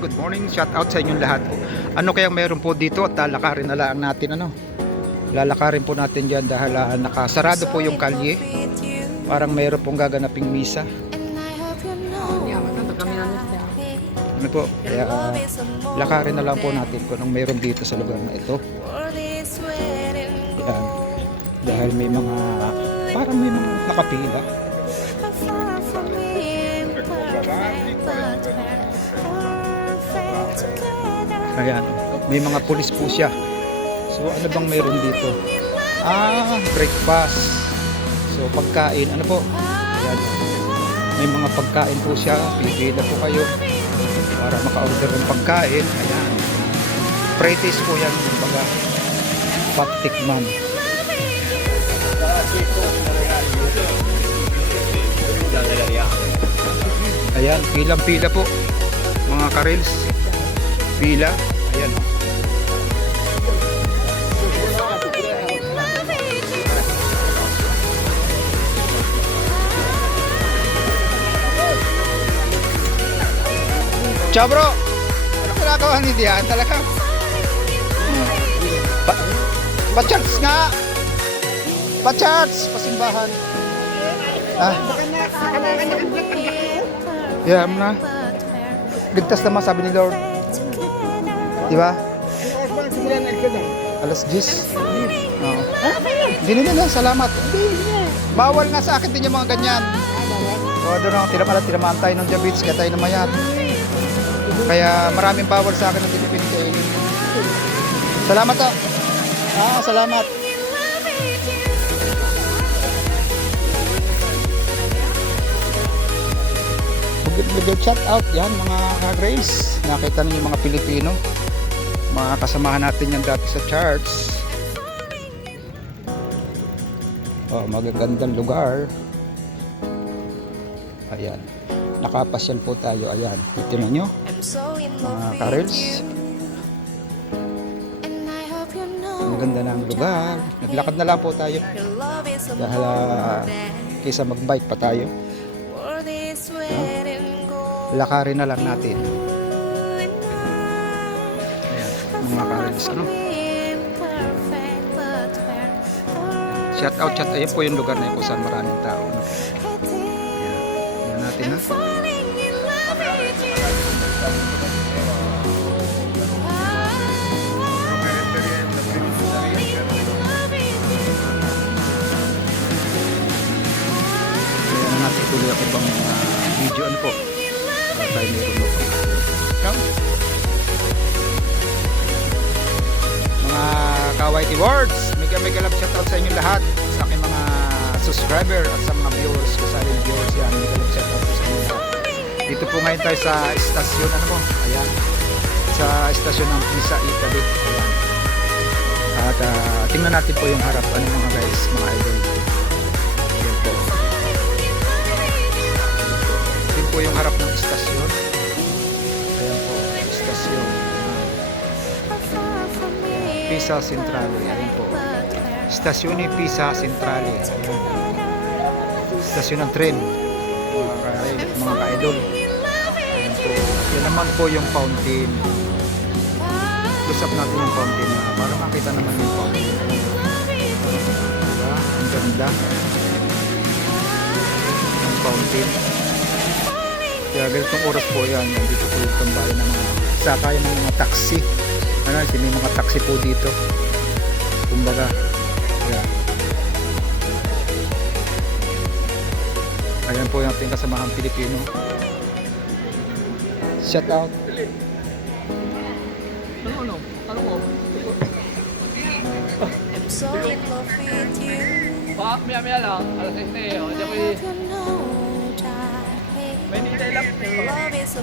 Good morning. Shout out sa inyong lahat. Ano kayang meron po dito at lalakarin na lang natin Lalakarin po natin diyan dahil nakasarado po yung kalye. Parang meron pong gaganaping misa. Ano po? Kaya lakarin na lang po natin kung anong meron dito sa lugar na ito. Yan. Dahil may mga nakapila. Ayan, may mga pulis po siya. So ano bang meron dito? Breakfast. So pagkain, ano po? Ayan. May mga pagkain po siya. Pipila po kayo para maka-order ng pagkain. Ayan. Pre-taste po yan, kumbaga patikman. Ayan, pilang-pila po mga karels. Pila. Ayan. Ciao bro. Ano ginagawa ni Dian talaga? Pa-charts nga. Pa-charts, pasimbahan. Yeah, na. Ligtas naman sabi ni Lord. Diba? Alas 10. Oo. Hindi na, salamat. Bawal nga sa akin din yung mga ganyan. O, doon ako, tinamaan tayo ng diabetes, kaya tayo namayat. Kaya maraming bawal sa akin ng Philippines. Salamat to. Salamat. Shout out yan mga ka-Grace. Nakita niyo yung mga Pilipino, mga kasamahan natin yan dati sa church. Magagandang lugar. Ayan, nakapasyal po tayo. Ayan, titignan nyo mga ka-Grace. Ang ganda ng lugar. Naglakad na lang po tayo dahil kaysa mag-bike pa tayo. Lakarin na lang natin. Ayan, mga ka-Grace, shout out, ayan po yung lugar na yun kung saan maraming tao. Ayan natin na. Ayan natin tuloy ako ibang video po. Tayo meron mo po. Mga ka-YT Words, mega love shoutout sa inyo lahat, sa aking mga subscriber at sa mga viewers ko, sa viewers yan, mega love shoutout sa inyo lahat. Dito po ngayon tayo sa istasyon, ayan, sa istasyon ng Pisa, Italy. Ayan. At tingnan natin po yung harap, mga guys, mga idol. Ayan po. Ito po yung harap ng istasyon. Ayan po, istasyon. Pisa Centrale. Ayan po. Istasyon ni Pisa Centrale. Istasyon ng tren. Mga ka-idol. Ayan po. Yan naman po yung fountain. Close up natin yung fountain para makita naman yung fountain. Diba? Ang ganda. Ang fountain. Kaya ganitong oras po yan. Dito po yung tambayan ng mga sakayan ng mga taxi. May mga taxi po dito. Kumbaga. Yeah. Ayan po yung ating kasamahang Pilipino. Shout out. Ano mo? I'm so in love with you. Maya lang. Alas 6 na eh. Hindi ako Love is a